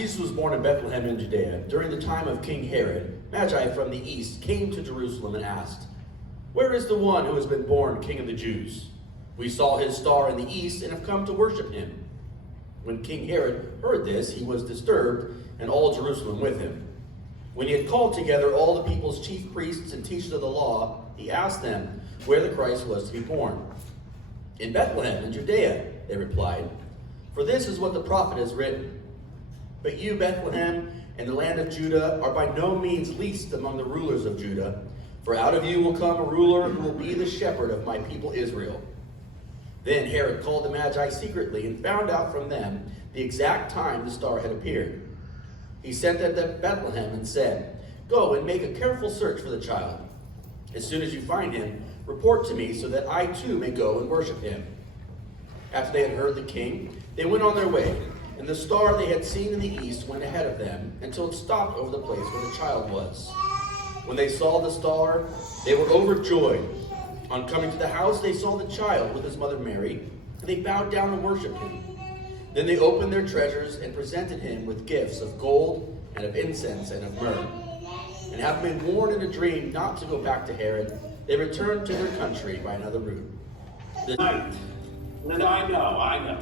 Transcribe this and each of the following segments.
Jesus was born in Bethlehem in Judea. During the time of King Herod, Magi from the east came to Jerusalem and asked, "Where is the one who has been born King of the Jews? We saw his star in the east and have come to worship him." When King Herod heard this, he was disturbed, and all Jerusalem with him. When he had called together all the people's chief priests and teachers of the law, he asked them where the Christ was to be born. "In Bethlehem in Judea," they replied, "for this is what the prophet has written. But you, Bethlehem, and the land of Judah, are by no means least among the rulers of Judah, for out of you will come a ruler who will be the shepherd of my people Israel." Then Herod called the Magi secretly and found out from them the exact time the star had appeared. He sent them to Bethlehem and said, "Go and make a careful search for the child. As soon as you find him, report to me so that I too may go and worship him." After they had heard the king, they went on their way, and the star they had seen in the east went ahead of them until it stopped over the place where the child was. When they saw the star, they were overjoyed. On coming to the house, they saw the child with his mother Mary, and they bowed down and worshipped him. Then they opened their treasures and presented him with gifts of gold and of incense and of myrrh. And having been warned in a dream not to go back to Herod, they returned to their country by another route. Night. And I know.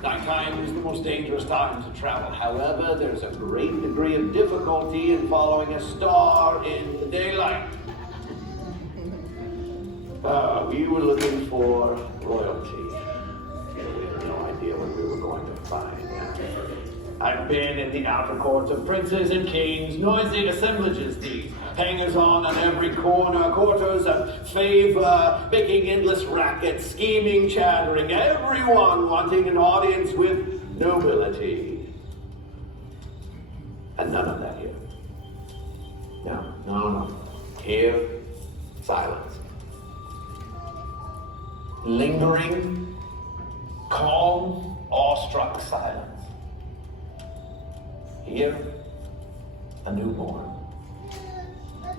Nighttime is the most dangerous time to travel. However, there's a great degree of difficulty in following a star in the daylight. We were looking for royalty. We had no idea what we were going to find. I've been in the outer courts of princes and kings, noisy assemblages these, hangers-on every corner, quarters of favor, making endless rackets, scheming, chattering, everyone wanting an audience with nobility. And none of that here. No. Here, silence. Lingering, calm, awestruck silence. Here, a newborn,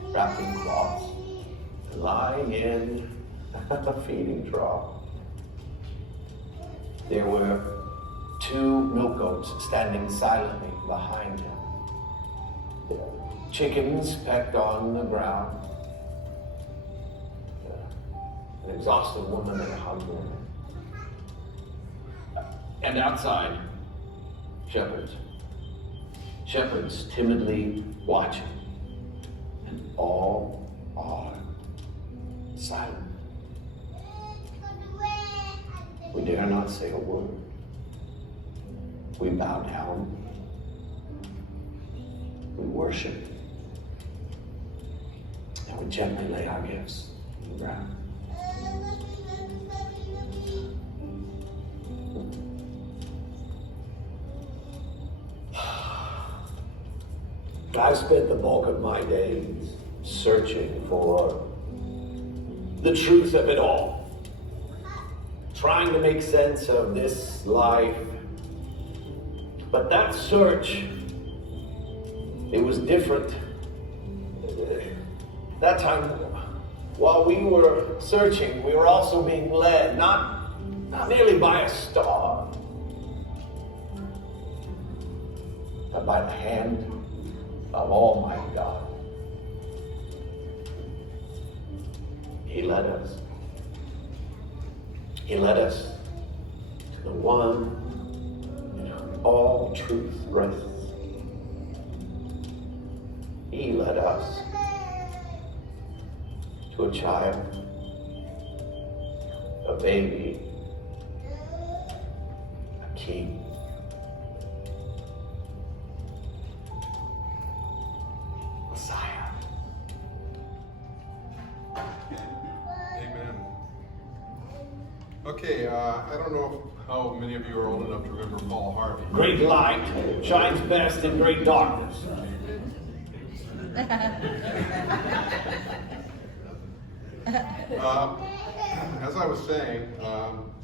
wrapped in cloths, lying in a feeding trough. There were 2 milk goats standing silently behind him. Chickens pecked on the ground. An exhausted woman and a hungry woman. And outside, shepherds. Shepherds timidly watching. And all are silent. We dare not say a word. We bow down. We worship. And we gently lay our gifts on the ground. I've spent the bulk of my days searching for the truth of it all, trying to make sense of this life. But that search, it was different. That time, while we were searching, we were also being led, not merely by a star, but by the hand of Almighty God. He led us. He led us to the one in whom all truth rests. He led us to a child, a baby, a king. Messiah. Amen. Okay, I don't know how many of you are old enough to remember Paul Harvey. Great light shines best in great darkness. As I was saying,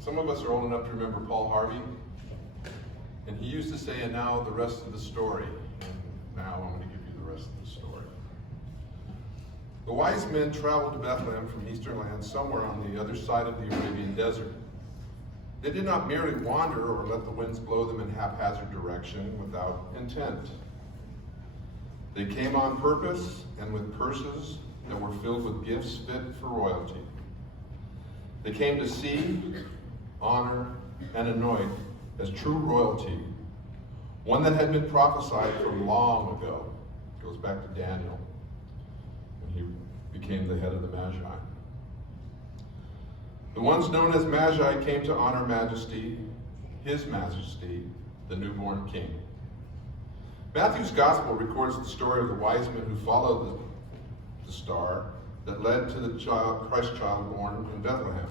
some of us are old enough to remember Paul Harvey. And he used to say, "And now the rest of the story." And now I'm going to give you the rest of the story. The wise men traveled to Bethlehem from eastern lands, somewhere on the other side of the Arabian desert. They did not merely wander or let the winds blow them in haphazard direction without intent. They came on purpose and with purses that were filled with gifts fit for royalty. They came to see, honor, and anoint as true royalty, one that had been prophesied from long ago. It goes back to Daniel, when he became the head of the Magi. The ones known as Magi came to honor Majesty, His Majesty, the newborn King. Matthew's Gospel records the story of the wise men who followed the star that led to the Christ child born in Bethlehem.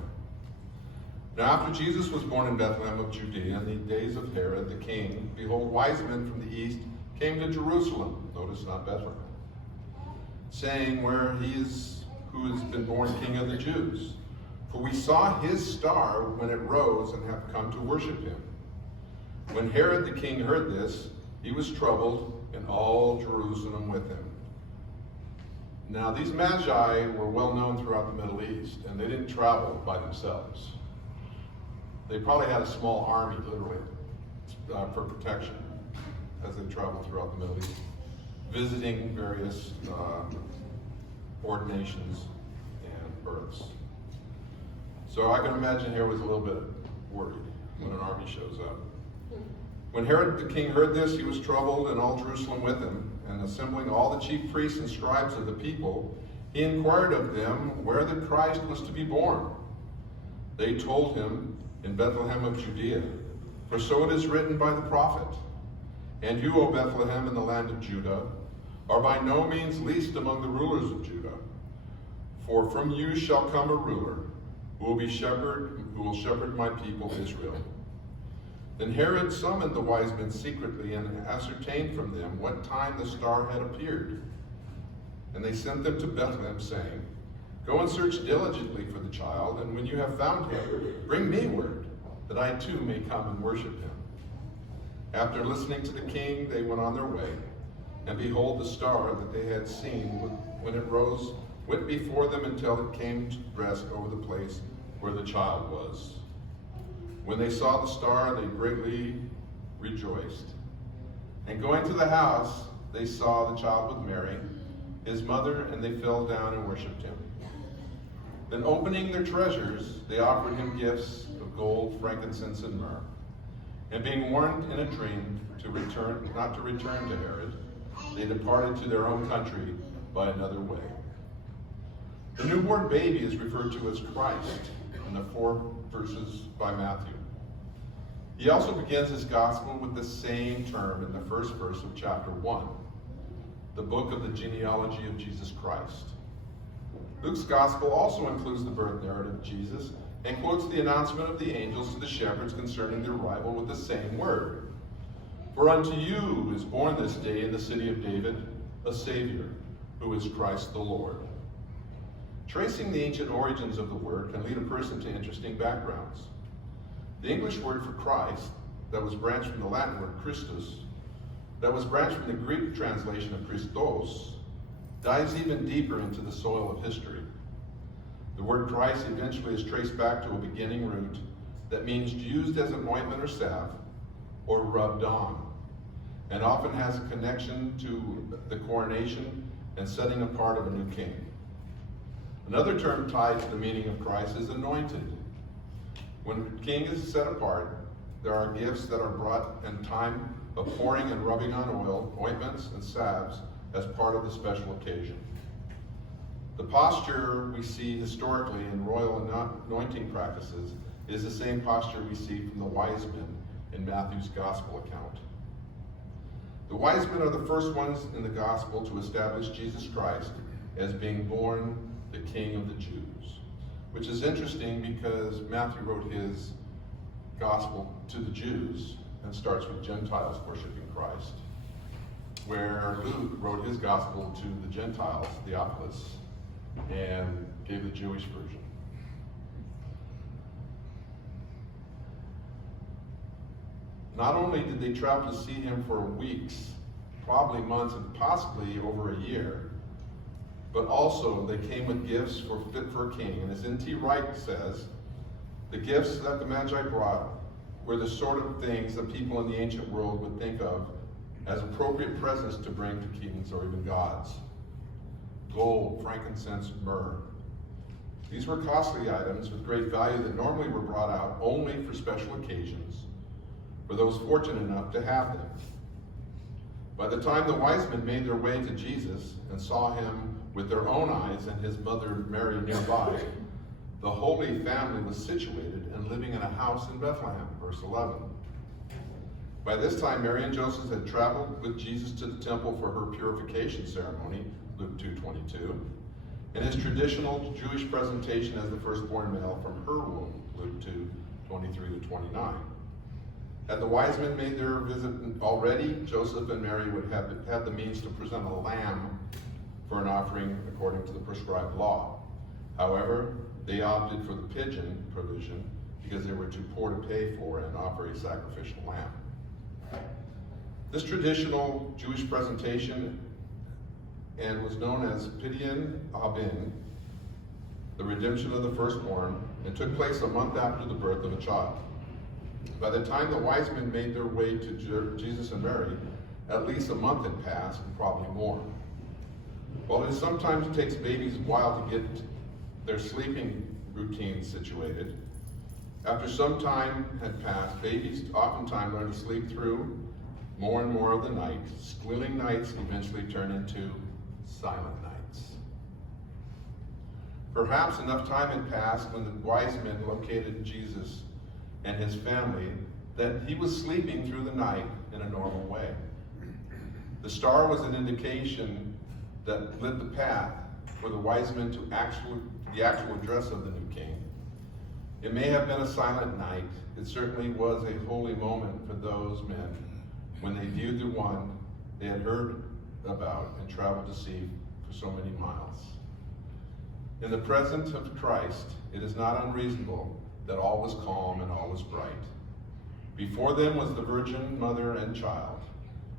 Now after Jesus was born in Bethlehem of Judea in the days of Herod the king, behold, wise men from the east came to Jerusalem, notice not Bethlehem, saying, where he is who has been born King of the Jews. For we saw his star when it rose and have come to worship him. When Herod the king heard this, he was troubled, and all Jerusalem with him. Now these Magi were well known throughout the Middle East, and they didn't travel by themselves. They probably had a small army, literally, for protection as they traveled throughout the Middle East, visiting various ordinations and births. So I can imagine Herod was a little bit worried when an army shows up. When Herod the king heard this, he was troubled, and all Jerusalem with him. And assembling all the chief priests and scribes of the people, he inquired of them where the Christ was to be born. They told him, in Bethlehem of Judea, for so it is written by the prophet, and you, O Bethlehem, in the land of Judah, are by no means least among the rulers of Judah. For from you shall come a ruler, who will shepherd my people Israel. Then Herod summoned the wise men secretly and ascertained from them what time the star had appeared. And they sent them to Bethlehem, saying, go and search diligently for the child, and when you have found him, bring me word, that I too may come and worship him. After listening to the king, they went on their way. And behold, the star that they had seen when it rose went before them until it came to rest over the place where the child was. When they saw the star, they greatly rejoiced. And going to the house, they saw the child with Mary, his mother, and they fell down and worshipped him. Then opening their treasures, they offered him gifts of gold, frankincense, and myrrh. And being warned in a dream not to return to Herod, they departed to their own country by another way. The newborn baby is referred to as Christ in the 4 verses by Matthew. He also begins his gospel with the same term in the first verse of chapter 1, the book of the genealogy of Jesus Christ. Luke's gospel also includes the birth narrative of Jesus and quotes the announcement of the angels to the shepherds concerning their arrival with the same word. For unto you is born this day in the city of David a Savior, who is Christ the Lord. Tracing the ancient origins of the word can lead a person to interesting backgrounds. The English word for Christ, that was branched from the Latin word Christus, that was branched from the Greek translation of Christos, dives even deeper into the soil of history. The word Christ eventually is traced back to a beginning root that means used as an ointment or salve, or rubbed on, and often has a connection to the coronation and setting apart of a new king. Another term tied to the meaning of Christ is anointed. When a king is set apart, there are gifts that are brought in time of pouring and rubbing on oil, ointments, and salves as part of the special occasion. The posture we see historically in royal anointing practices is the same posture we see from the wise men in Matthew's gospel account. The wise men are the first ones in the gospel to establish Jesus Christ as being born the King of the Jews, which is interesting because Matthew wrote his gospel to the Jews and starts with Gentiles worshiping Christ, where Luke wrote his gospel to the Gentiles, Theophilus, and gave the Jewish version. Not only did they travel to see him for weeks, probably months, and possibly over a year, but also they came with gifts fit for a king. And as N.T. Wright says, The gifts that the Magi brought were the sort of things that people in the ancient world would think of as appropriate presents to bring to kings or even gods. Gold, frankincense, myrrh. These were costly items with great value that normally were brought out only for special occasions for those fortunate enough to have them. By the time the wise men made their way to Jesus and saw him with their own eyes and his mother Mary nearby, the Holy Family was situated and living in a house in Bethlehem, verse 11. By this time, Mary and Joseph had traveled with Jesus to the temple for her purification ceremony, Luke 2:22, and his traditional Jewish presentation as the firstborn male from her womb, Luke 2:23-29. Had the wise men made their visit already, Joseph and Mary would have had the means to present a lamb for an offering according to the prescribed law. However, they opted for the pigeon provision because they were too poor to pay for and offer a sacrificial lamb. This traditional Jewish presentation and was known as Pidyon Abin, the redemption of the firstborn, and took place a month after the birth of a child. By the time the wise men made their way to Jesus and Mary, at least a month had passed, and probably more. While it sometimes takes babies a while to get their sleeping routine situated, after some time had passed, babies oftentimes learn to sleep through more and more of the night. Squealing nights eventually turn into silent nights. Perhaps enough time had passed when the wise men located Jesus and his family that he was sleeping through the night in a normal way. The star was an indication that lit the path for the wise men to the actual address of the new king. It may have been a silent night. It certainly was a holy moment for those men when they viewed the one they had heard about and traveled to see for so many miles. In the presence of Christ, it is not unreasonable that all was calm and all was bright. Before them was the Virgin Mother and child.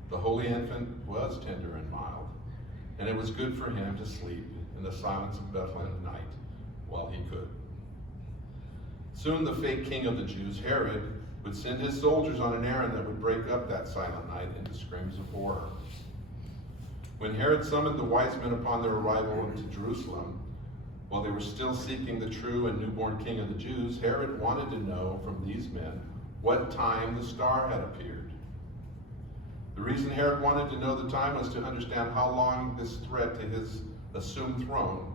The holy infant was tender and mild, and it was good for him to sleep in the silence of Bethlehem night while he could. Soon the fake king of the Jews, Herod, would send his soldiers on an errand that would break up that silent night into screams of horror. When Herod summoned the wise men upon their arrival into Jerusalem, while they were still seeking the true and newborn king of the Jews, Herod wanted to know from these men what time the star had appeared. The reason Herod wanted to know the time was to understand how long this threat to his assumed throne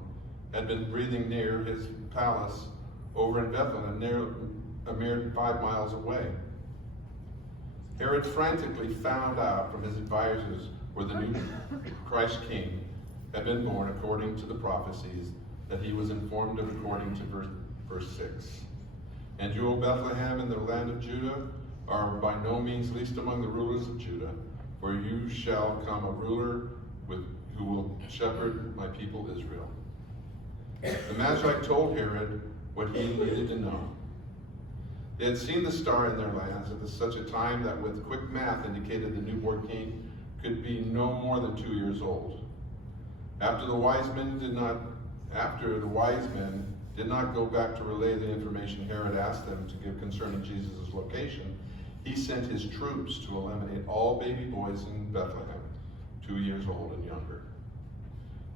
had been breathing near his palace over in Bethlehem, near a mere 5 miles away. Herod frantically found out from his advisors where the new Christ king had been born according to the prophecies that he was informed of according to verse 6. And you, O Bethlehem, in the land of Judah, are by no means least among the rulers of Judah, for you shall come a ruler who will shepherd my people Israel. The Magi told Herod what he needed to know. They had seen the star in their lands at such a time that with quick math indicated the newborn king could be no more than 2 years old. After the wise men did not go back to relay the information Herod asked them to give concerning Jesus' location, he sent his troops to eliminate all baby boys in Bethlehem, 2 years old and younger.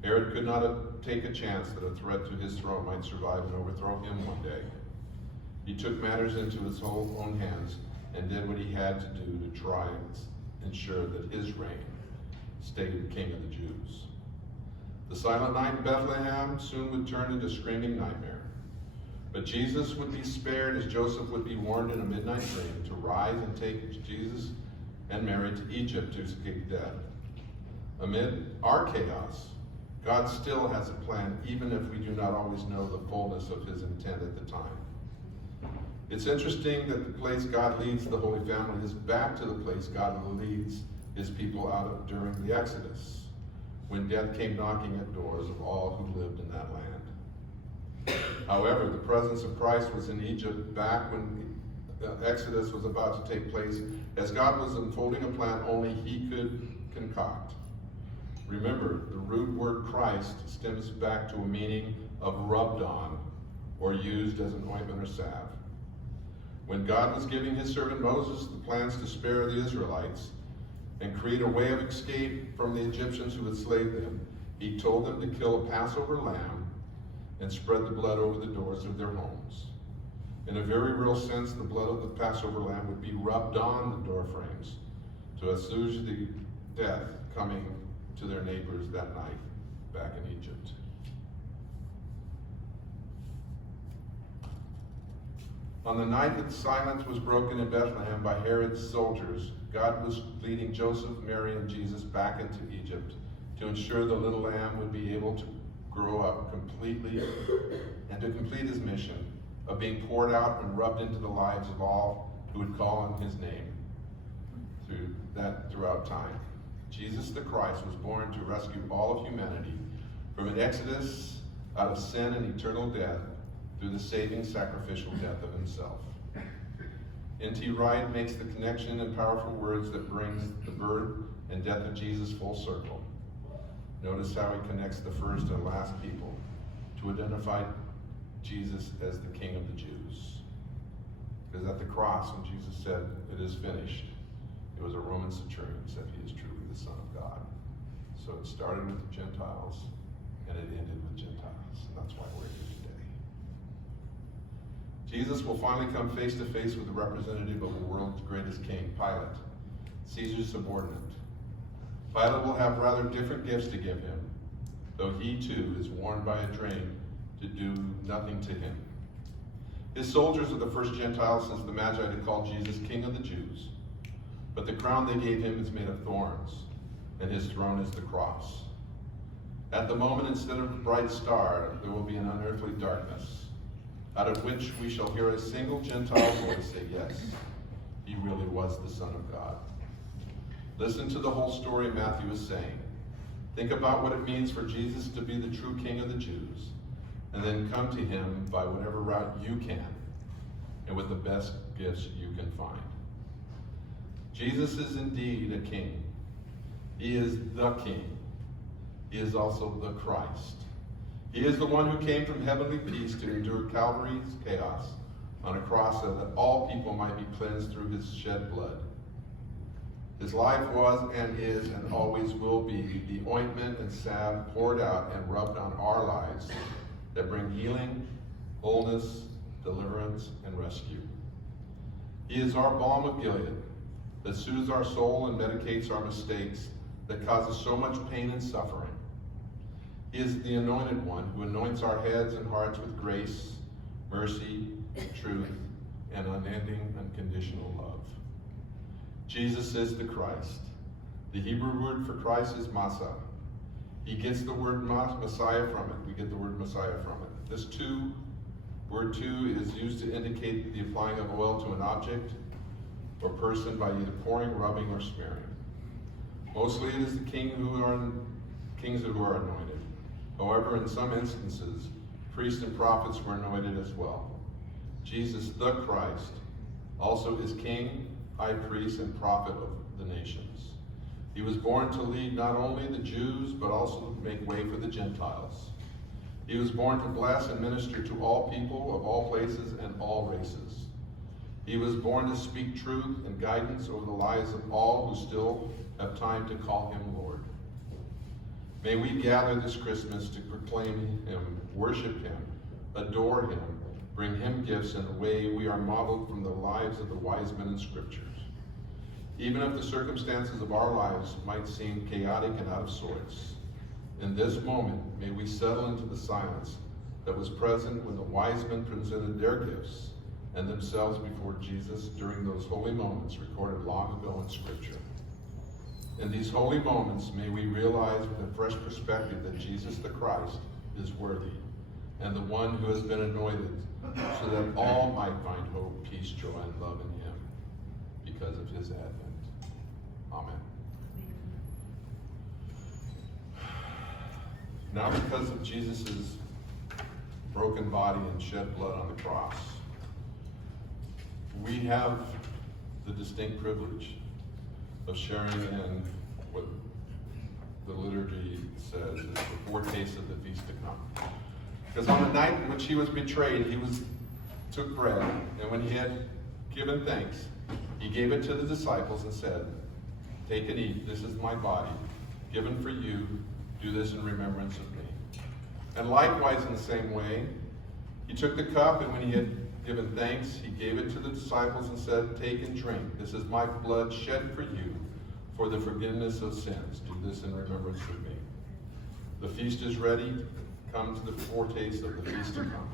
Herod could not take a chance that a threat to his throne might survive and overthrow him one day. He took matters into his own hands and did what he had to do to try and ensure that his reign stayed king of the Jews. The silent night in Bethlehem soon would turn into a screaming nightmare. But Jesus would be spared as Joseph would be warned in a midnight dream to rise and take Jesus and Mary to Egypt to escape death. Amid our chaos, God still has a plan, even if we do not always know the fullness of his intent at the time. It's interesting that the place God leads the Holy Family is back to the place God leads his people out of during the Exodus, when death came knocking at doors of all who lived in that land. However, the presence of Christ was in Egypt back when the Exodus was about to take place, as God was unfolding a plan only he could concoct. Remember, the root word Christ stems back to a meaning of rubbed on, or used as an ointment or salve. When God was giving his servant Moses the plans to spare the Israelites and create a way of escape from the Egyptians who had enslaved them, he told them to kill a Passover lamb and spread the blood over the doors of their homes. In a very real sense, the blood of the Passover lamb would be rubbed on the door frames to assuage the death coming to their neighbors that night back in Egypt. On the night that silence was broken in Bethlehem by Herod's soldiers, God was leading Joseph, Mary, and Jesus back into Egypt to ensure the little lamb would be able to grow up completely and to complete his mission of being poured out and rubbed into the lives of all who would call on his name throughout time. Jesus the Christ was born to rescue all of humanity from an exodus out of sin and eternal death through the saving sacrificial death of himself. N.T. Wright makes the connection in powerful words that brings the birth and death of Jesus full circle. Notice how he connects the first and last people to identify Jesus as the King of the Jews. Because at the cross, when Jesus said, "It is finished," it was a Roman centurion who said he is truly the Son of God. So it started with the Gentiles, and it ended with Gentiles. And that's why we're here today. Jesus will finally come face to face with the representative of the world's greatest king, Pilate, Caesar's subordinate. Pilate will have rather different gifts to give him, though he too is warned by a dream to do nothing to him. His soldiers are the first Gentiles since the Magi to call Jesus King of the Jews. But the crown they gave him is made of thorns, and his throne is the cross. At the moment, instead of a bright star, there will be an unearthly darkness, out of which we shall hear a single Gentile voice say, "Yes, he really was the Son of God." Listen to the whole story Matthew is saying. Think about what it means for Jesus to be the true King of the Jews, and then come to him by whatever route you can, and with the best gifts you can find. Jesus is indeed a king. He is the king. He is also the Christ. He is the one who came from heavenly peace to endure Calvary's chaos on a cross so that all people might be cleansed through his shed blood. His life was and is and always will be the ointment and salve poured out and rubbed on our lives that bring healing, wholeness, deliverance, and rescue. He is our balm of Gilead that soothes our soul and medicates our mistakes that causes so much pain and suffering. He is the anointed one who anoints our heads and hearts with grace, mercy, truth, and unending, unconditional love. Jesus is the Christ. The Hebrew word for Christ is Masa. He gets the word Messiah from it. We get the word Messiah from it. This word two is used to indicate the applying of oil to an object or person by either pouring, rubbing, or smearing. Mostly it is the kings who are anointed. However, in some instances, priests and prophets were anointed as well. Jesus the Christ also is king, high priest, and prophet of the nations. He was born to lead not only the Jews, but also to make way for the Gentiles. He was born to bless and minister to all people of all places and all races. He was born to speak truth and guidance over the lives of all who still have time to call him Lord. May we gather this Christmas to proclaim him, worship him, adore him, bring him gifts in a way we are modeled from the lives of the wise men in scriptures. Even if the circumstances of our lives might seem chaotic and out of sorts, in this moment, may we settle into the silence that was present when the wise men presented their gifts and themselves before Jesus during those holy moments recorded long ago in Scripture. In these holy moments, may we realize with a fresh perspective that Jesus the Christ is worthy and the one who has been anointed so that all might find hope, peace, joy, and love in him because of his advent. Amen. Now, because of Jesus' broken body and shed blood on the cross, we have the distinct privilege of sharing in what the liturgy says is the foretaste of the feast to come. Because on the night in which he was betrayed, he took bread, and when he had given thanks, he gave it to the disciples and said, "Take and eat, this is my body, given for you, do this in remembrance of me." And likewise in the same way, he took the cup, and when he had given thanks, he gave it to the disciples and said, "Take and drink, this is my blood shed for you, for the forgiveness of sins. Do this in remembrance of me." The feast is ready. Come to the foretaste of the feast to come.